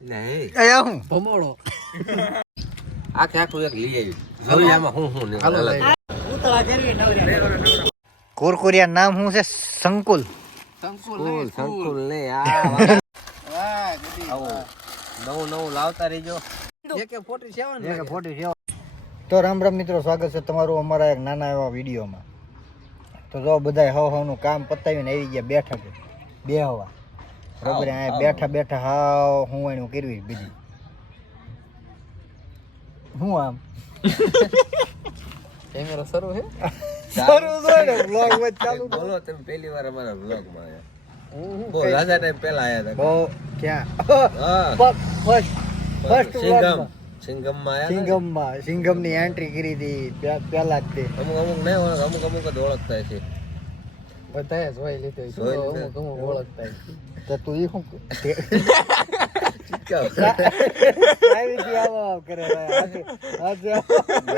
નહીં આયા હું ભમોડો આખે આખું એક લઈ આવી જોઈએ આમાં હું નીકળે કુરકુરિયા નામ શું છે? સંકુલ. સંકુલ ને નવું લાવતા રહીજો. તો રામ રામ મિત્રો, સ્વાગત છે તમારું અમારા એક નાના એવા વિડીયોમાં. તો જો બધા હવાનું કામ પતાવીને આવી ગયા બેઠા કે બેહવા બરોબર. અહીંયા બેઠા બેઠા હાવ હું એનું કરવી બીજી હું આમ કેમેરા શરૂ છે શરૂ થયો ને વ્લોગ વચ ચાલુ. બોલો તમે પહેલી વાર અમારા વ્લોગમાં આવ્યા. બહુ રાજા ટાઈમ પહેલા આવ્યા હતા. બહુ ક્યાં હા ફર્સ્ટ સિંગમ સિંગમમાં આવ્યા. સિંગમની એન્ટ્રી કરી હતી પહેલા જ તે. અમુક નહીં ઓળખ, અમુક જ ઓળખતા છે. બધાએ જોઈ લીધો છે. જોઈ લીધો. અમુક ઓળખતા છે. તો તું ઈ શું આવી હતી આવો કરે આજે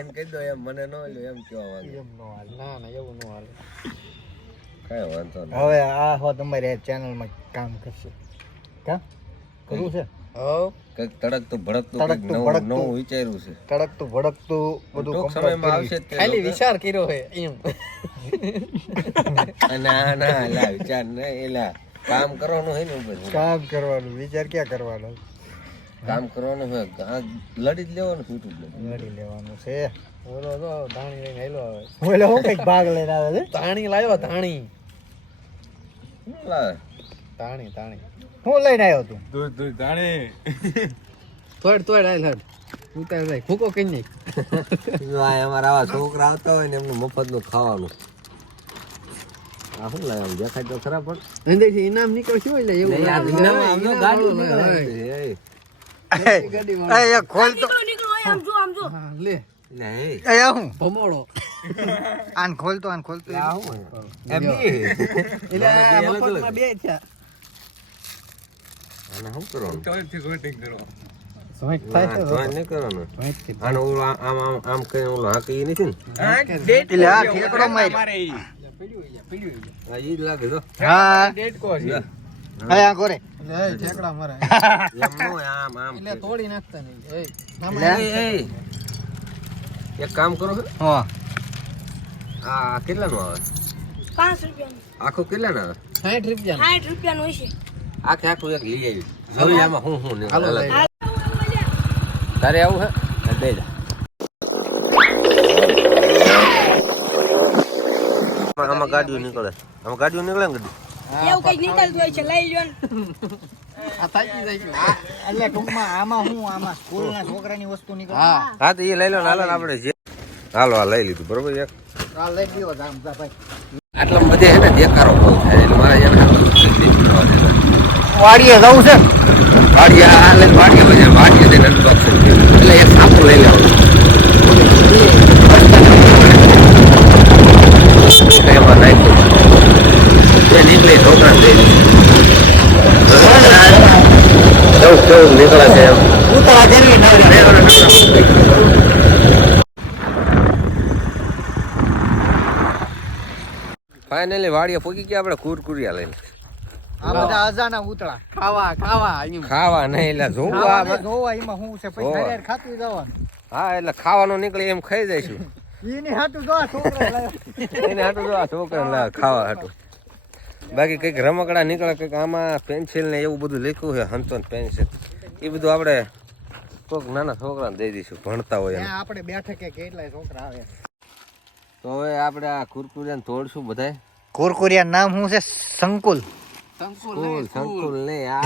એમ કહી દો એમ મને ન લ્યો એમ કેવા માંગે. એમ નો હાલે. ના એવું ન હાલે. કાંઈ વાંધો નહીં. હવે આ હો તમારે ચેનલમાં કામ કરશે કા કરવું છે? હો કંઈક તડકતું ભડકતું કંઈક તડકતું નવું ભડકતું. નવું વિચાર્યું છે. તડકતું ભડકતું બધું ટૂંક complete સમયમાં કરવી. આવશે જ તે ખાલી લોકો. વિચાર કર્યો છે એમ ના ના એલા વિચાર નહીં એલા કામ કરવાનું હોય ને ઉપર કામ કરવાનું, વિચાર ક્યાં કરવાનો? કામ કરવાનું હોય આ લડી જ લેવાનું YouTube ને. લડી લેવાનું છે. બોલો તો ધાણી લઈને આયલો આવે. બોલે હું કઈક ભાગ લઈને આવે છે. ધાણી લાવ્યો ધાણી શું લાવે? ધાણી હું લઈને આવ્યો તું? તોડ આય લડ ઉતાર જાય ફૂકો કઈ નહીં. જો આ અમારા આવા છોકરા આવતા હોય ને એમનું મફતનું ખાવાનું. આ શું લાવે આમ દેખાય તો ખરા પણ અંદરથી ઇનામ નીકળ્યું એટલે એવું નહીં, આ લાગે. વિનામાં આમ તો ગાડી ઇનામ નીકળે હોય. છે. એ ખોલ તો. હા, લે નહીં એ હું ભમોડો આન ખોલતો આન ખોલતો. આ શું હોય? એમ નહીં. એટલે આમાં બે અલગ મફતમાં અલગ. બે છે. આને શું કરવાનું? જોઈન્ટ ના, થાય છે જોઈન્ટ નહીં કરવાનું. જોઈન્ટથી. આને ઓલું આમ કરીને ઓલું હાંકી ઈ નથી ને? એટલે આ ઠેકડો માર. આ ઈ જ લાગે જો. હા લે. આયા કરે. ઠેકડા મારે એમ નો હોય, આમ એટલે તોડી નાખતા નહીં. એ લે. એ, એક કામ કરો હે. હા આ કેટલાનું આવે? 5 રૂપિયાનું. આખું કેટલાનું આવે? 60 રૂપિયા 60 રૂપિયાનું હોય છે. આખે આખું એક લઈ આવી જોઈએ આમાં હું નીકળે હાલો અલગ. લઈ. તારે આવું હે દે જા. આમાં ગાડીઓ નીકળે ને ગાડી એવું કઈક નીકળતું હોય છે, લઈ લ્યો ને. આ થાકી જાય છે. એટલે ટૂંકમાં આમાં સ્કૂલના છોકરાની વસ્તુ નીકળે. હા હા તો એ લઈ લો ને હાલો ને આપણે જે હાલો આ લઈ લીધું બરોબર એક આ લઈ ગયો જામ જા ભાઈ. આટલા બધે છે ને દેખાડો બહુ થાય એટલે મારે એને વાડીએ જવું છે. વાડિયા લઈને વાડિયા બજાર વાડિયા જઈને unboxing કર્યું. એટલે એક સાપુ લઈ લેવાનું એમાં નાખ્યું એ નીકળી છોકરાને દઈ દીધું કેવું નીકળે છે એમ ઉતરા કરવી નવરી. ફાઇનલી વાડિયા પૂકી ગયા આપણે કુરકુરિયા લઈને આ બધા અજાના ઉતરા. ખાવા એમ. ખાવા નહીં એટલે જોવું ખાવાને આ જોવા એમાં શું છે? પછી જોવા. ઘરે ખાતું જવાનું. હા એટલે ખાવાનું નીકળે એમ ખાઈ જઈશું ઈની હાટું જો આ છોકરા લાવ્યો. એને હાટું જો આ છોકરાને લાવે ખાવા હાટું. બાકી કંઈક રમકડા નીકળે કંઈક આમાં પેન્સિલ ને એવું બધું લખ્યું છે હંતોન પેન્સિલ એ બધું આપણે કોઈક નાના છોકરાને દઈ દઈશું ભણતા હોય એને. ત્યાં આપણે બેઠકે કેટલાય છોકરા આવે. તો હવે આપણે આ કુરકુરિયાને તોડશું બધાય. કુરકુરિયા નામ શું છે? સંકુલ. સંકુલ નહીં આ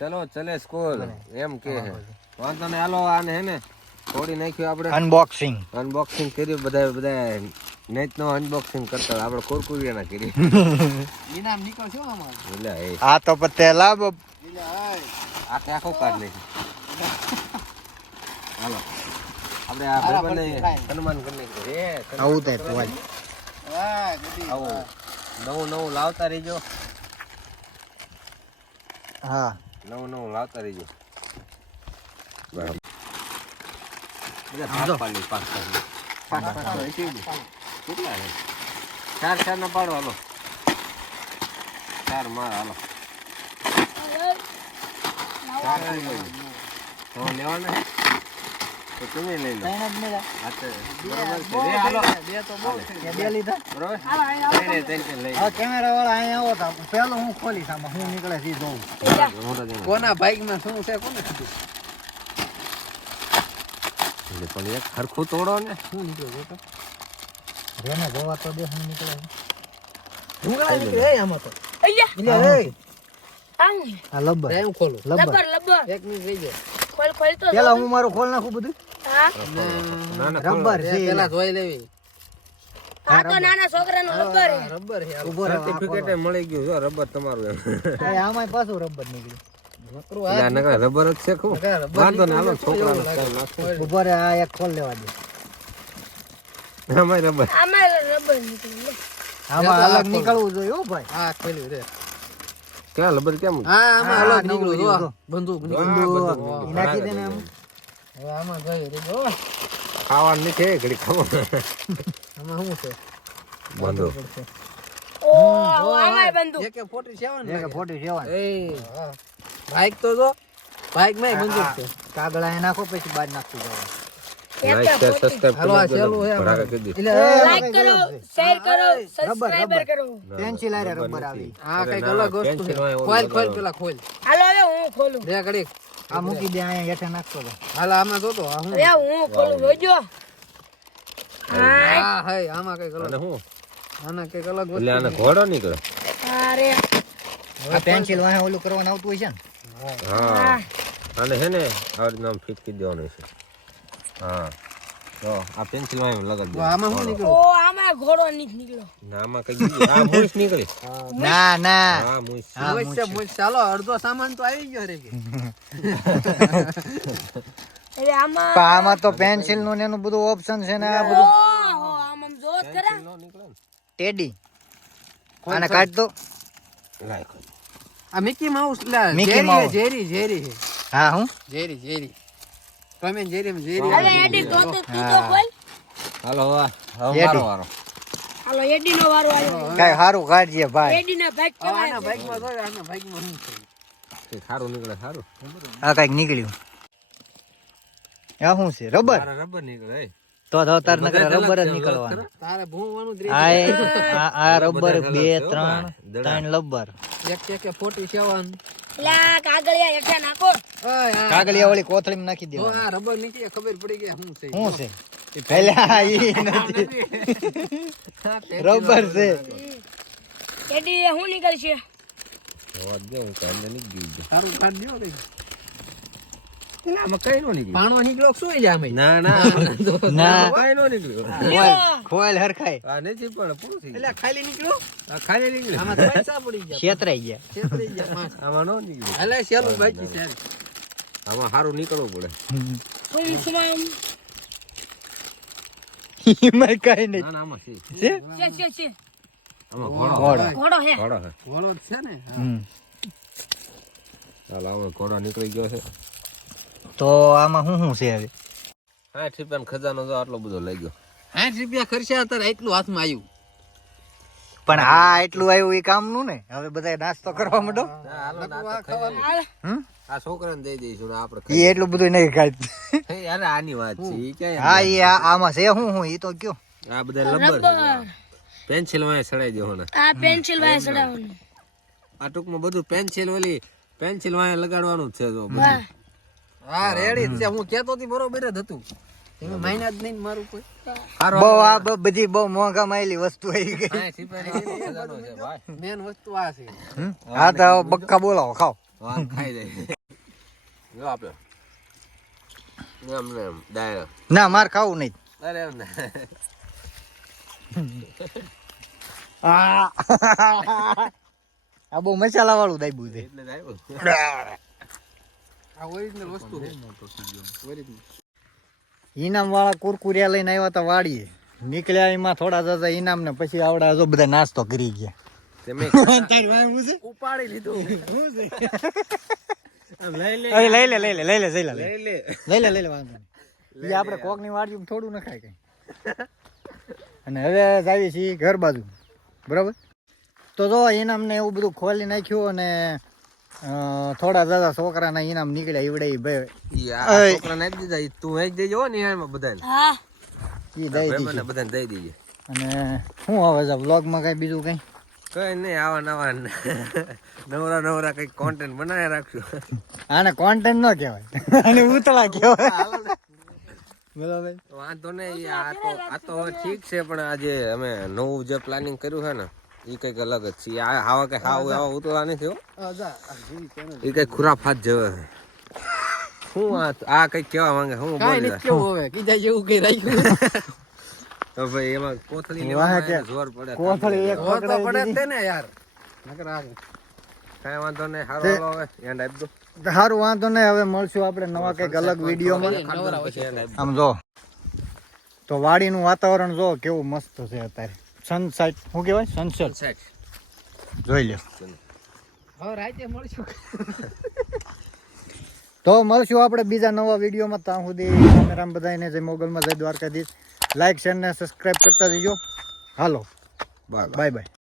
ચલો ચલે સ્કૂલ એમ કે છે. વાંધો નહીં હાલો આને હે ને તોડી નાખ્યું આપણે અનબોક્સિંગ. અનબોક્સિંગ કર્યું બધા નેટ નો અનબોક્સિંગ કરતા હોય. આપણે કુરકુરિયાના કરી ઇનામ નીકળશે હો આમાં. એટલે એ આ તો પતે લાભ. એટલે હાય. આખે આખો કાઢ નાખ્યું. હાલો આપણે આ હાલો, ભાઈબંધને ફરતી સન્માન કરી નાખ્યું. હે આવું થાય તો હા ગડી. આવું નવું લાવતા રહીજો. હા નવું લાવતા રહીજો. બરાબર આમ જો. પાંચ કેટલા છે? ચાર ના પાડો હાલો. ચાર માર હાલો. તો લેવાના હે? તો તમે લઈ લો. ત્રણ જ મળ્યા. હા તો બરોબર છે. રે હાલો. બે તો બહુ છે. બે લીધા. બરોબર? હાલો, અહીં આવો. ત્રણે ત્રણ લઈ લો. હવે કેમેરા વાળા અહીંયા આવો તો પેલો હું ખોલીશ આમાં હું નીકળે છે ઈ જોઉં. હું તો જઈને. કોના બાઈકમાં શું છે કોને કીધું? એટલે પણ એક હરખું તોડો ને. શું નીકળ્યું જો તો? રેને જોવા તો દે હું નીકળે છે. ઢુંગળા નીકળે આમાં તો. અહીંયા. આ શું છે? આવું છે. આ લબ્બર. રે હું ખોલું. લબ્બર. લબર. એક મિનિટ રહી જાય. ખોલ તો પેલા હું મારું ખોલ નાખું બધું. હા. ના ના રબર રે છે. પેલા જોઈ લેવી. આ તો નાના છોકરાનો લબર છે. રબર છે આ. ઉભો રહે, આ સર્ટિફિકેટ મળી ગયું જો રબર તમારું એમ. ખોલો. આમાંય પાછું રબર નીકળ્યું. નકરું એટલે આ આ નકરા રબર જ છે ખૂબ. નકરા રબર વાંધો ને હાલો નીકળ્યું છોકરાનો એવું કામ લાગશે. ઉભો રહે, આ એક ખોલ લેવા દે. આમાંય રબર. આમાં રબર નીકળ્યું. આમાં આ અલગ ખોલ. નીકળવું જોઈએ હો ભાઈ. હા ખોલ્યું રે. ક્યાં રબર કેમ? હા આમાં હા, અલગ નવું નીકળ્યું જો. જો. બંદૂક બંદૂક. નીકળ્યું. બંદૂક. ઈ નાખી દે ને આમ. હવે આમાં ગઈ રે જો. ખાવાનું નહીં છે ઘડી ખાવા. આમાં શું છે? બંધો. ઓહ, આમાંય બંદૂક. AK 47 એક 47. એ હા. બાઈક તો જો. બાઈક માં બંદૂક છે. કાગળ અહીંયા નાખો પછી બાદ નાખતું જવાનું. લાઈક શેર સબસ્ક્રાઇબ હાલો આ કરી સેલું હે દેજો. ભડાકા અમારું. કરી દે. એટલે લાઈક કરો, શેર કરો, સબસ્ક્રાઇબર રબર. કરો. પેન્સિલ આરે રબર આવી. આ કઈક ના, અલગ વસ્તુ છે. પેન્સિલ હોય ઓલું ખોલ ખોલ લગાડવાનું. પેલા ખોલ. હાલો હવે હું ખોલું. રે ઘડીક. આ મૂકી દે અહીંયા હેઠે નાખતો જા. હાલ આમાં જોતો આ શું? હવે હું ખોલું જોજો. હા, હા હે આમાં કઈક અને અલગ. હું આના કઈક અલગ વસ્તુ એટલે આને છે. ઘોડો નીકળે. અરે આ પેન્સિલ વાહે ઓલું કરવાનું આવતું હોય છે ને. હા અને હે ને આ રીતના આમ ફિટ કરી દેવાનું છે. હા તો આ પેન્સિલ માં એમ લગાડી તો દે. આમાં શું નીકળ્યું? ઓ આમાં ઘોડો નથી નીકળ્યો. ના આમાં કઈ બીજું આ મૂછ નીકળી. ના ના હા મૂછ. હા, મોજ છે, મોજ. ચાલો અડધો સામાન તો આવી ગયો રે કે. એટલે આમાં પણ આમાં તો પેન્સિલ નું ને એનું બધું ઓપ્શન છે ને આ બધું ઓહો, આમાં જો જ ખરા. નો નીકળે ને. ટેડી આને કાઢ દો. લાય ખોલ. આ મિકી માઉસ લા મિકી જેરી માઉસ. હે, જેરી હે. હા હું જેરી તમે જેરી માં જેરી હવે એડી તો તું તો ખોલ. હાલો હવે એડી. મારો વારો. હાલો એડી નો વારો આવ્યો. કઈ સારું કાઢજે ભાઈ. એડી ના ભાગ હવે કમાય આના છે. બાઈક માં જો આના બાઈક માં શું છે? એ સારું નીકળે સારું. આ કઈક નીકળ્યું. આ શું છે રબર? મારા રબર નીકળે હે. તો તાર નકર બધા રબર જ અલગ છે, નીકળવાનું. તારે ભૂંવાનું જ આ રબર બધા 2 અલગ છે, 3 દડા. 3 રબર. એક એક 47 એટલે આ કાગળિયા હેઠા નાખો. ઓય આ કાગળિયા વાળી કોથળીમાં નાખી જો દેવાનું. આ રબર નીકળી ખબર પડી ગઈ શું છે શું છે પેલા ઈ નથી રબર છે. એડી શું નીકળશે? હોવા દે હું કાંઈ નીકળી ગયું. સારું કાઢ દ્યો રે આમાં કઈ નો નીકળ્યું. પાણો નીકળ્યો શું જાય આમાં ના ના ના કઈ નો નીકળ્યું. ખોલ ખોલ હરખાય આ નથી પણ પૂરું થઈ એટલે ગયું. ખાલી નીકળ્યો આ ખાલી નીકળ્યું. આમાં તો પૈસા પડી ગયા છેતરાઈ ગયા. છેતરી ગયા માસ. આમાં નો નીકળ્યું. એટલે સેલું બાકી છે આમાં સારું નીકળવું પડે. ફૂલ સુમામ. એમાં કઈ નહીં ના ના આમાં છે. છે છે આમાં ઘોડો. ઘોડો. ઘોડો હે. ઘોડો છે. વોળો જ છે ને ચાલો આમાં ઘોડો નીકળી ગયો છે. તો આમાં શું છે હવે? 60 રૂપિયાનો ખજાનો જો આટલો બધો લઈ ગયો. 60 રૂપિયા ખર્ચ્યા હતા એટલું હાથમાં આવ્યું પણ આ એટલું આવ્યું એ કામનું ને. હવે બધા નાસ્તો કરવા માંડો. હાલો નકરું આ ખાવાનું. હાલ. આ છોકરાને દઈ દઈશું ને આપણે એ એટલું બધું નહીં ખાય. ખાઈ. અરે આની વાત છે ઈ ક્યાં હા એ આમાં છે હું એ તો કયો. આ બધા લબર છે. રબર. પેન્સિલ માં સડાઈ દો ને. આ પેન્સિલ વાય સડાવવાનું. આ ટૂંકમાં બધું પેન્સિલ વાય લગાડવાનું જ છે જો બધું. વાહ. હા રેડી જ છે હું કેતો હતી બરોબર જ હતું તમે માયના જ નહીં ને મારું કોઈ બહુ આ બધી બહુ મોંઘા માયેલી વસ્તુ આવી ગઈ. 60 રૂપિયાનો ખજાનો છે ભાઈ. મેન વસ્તુ આ છે હા તો બક્કા બોલાવો ખાઓ. વાહ ખાઈ જાય. જો આપણે એમ ને એમ ડાયરેક્ટ. ના માર ખાવું નહીં. અરે એમ ને. આ બહુ મસાલા વાળું દાબ્યું છે. એટલે જ આવ્યું. આ ઓરિજિનલ વસ્તુ છે ઓરિજિનલ ઇનામ વાળા કુરકુરિયા લઈને આવ્યા હતા વાડીએ. નીકળ્યા એમાં થોડા જતા ઇનામ ને પછી આવડા જો બધા નાસ્તો કરી ગયા. તમે ઉપાડી લીધું આમ લઈ લે. અરે લઈ લે લઈ લે લઈ લે લઈ લે લઈ લે. લઈ લે વાંધો નહીં. એ આપણે કોકની વાડીમાં થોડું નખાય કઈ. અને હવે જાવી છીએ ઘર બાજુ બરાબર. તો જો ઇનામ ને એવું બધું ખોલી નાખ્યું અને થોડા દાદા છોકરાના ઇનામ નીકળ્યા ઈવડે ઈ ભાઈ ઈ આ છોકરાને આપી દીધા ઈ તું જ દેજો હો ને એમાં બધાને હા ઈ દઈ દીધી ભાઈબંધને બધાને દઈ દીજે અને શું આવે છે વ્લોગમાં કઈ બીજું કઈ કઈ નહીં આવા નવા નવરા નવરા કઈક કોન્ટેન્ટ બનાવી રાખશું આને કોન્ટેન્ટ ન કહેવાય આને ઉતળા કહેવાય બરાબર વાંધો નહીં આ તો હવે ઠીક છે પણ આજે અમે નવું જે પ્લાનિંગ કર્યું છે ને એ કંઈક અલગ જ છે આ હાવા કઈ આવા ઉતરવા નથી હો એ કઈ ખુરાફાત જેવો છે શું આ કઈક કેવા માંગે હું કાંઈ બોલી નથી કેવું હવે કીધા જેવું કઈ રાખ્યું તો ભાઈ એમાં કોથળી વાહ લેવામાં કે એને જોર પડે કોથળી એક તો પડે જ પકડાઈ તે ને યાર નકર આ કાંઈ વાંધો નહીં હારો હવે એન્ડ આપી દો દીધી સારું વાંધો નહીં હવે મળશું આપણે નવા કંઈક અલગ વિડીયોમાં પછી end આપી આમ જો તો વાડીનું વાતાવરણ જો કેવું મસ્ત છે અત્યારે સનસાઇટ શું કહેવાય સનસેટ દો. Set. જોઈ લ્યો હવે રાતે મળશું તો મળશું આપણે બીજા નવા વિડીયોમાં ત્યાં સુધી કેમેરામાં બધાને જય મોગલમાં જય દ્વારકાધીશ લાઈક શેર ને સબસ્ક્રાઇબ કરતા જજો હાલો Bye bye. Bye bye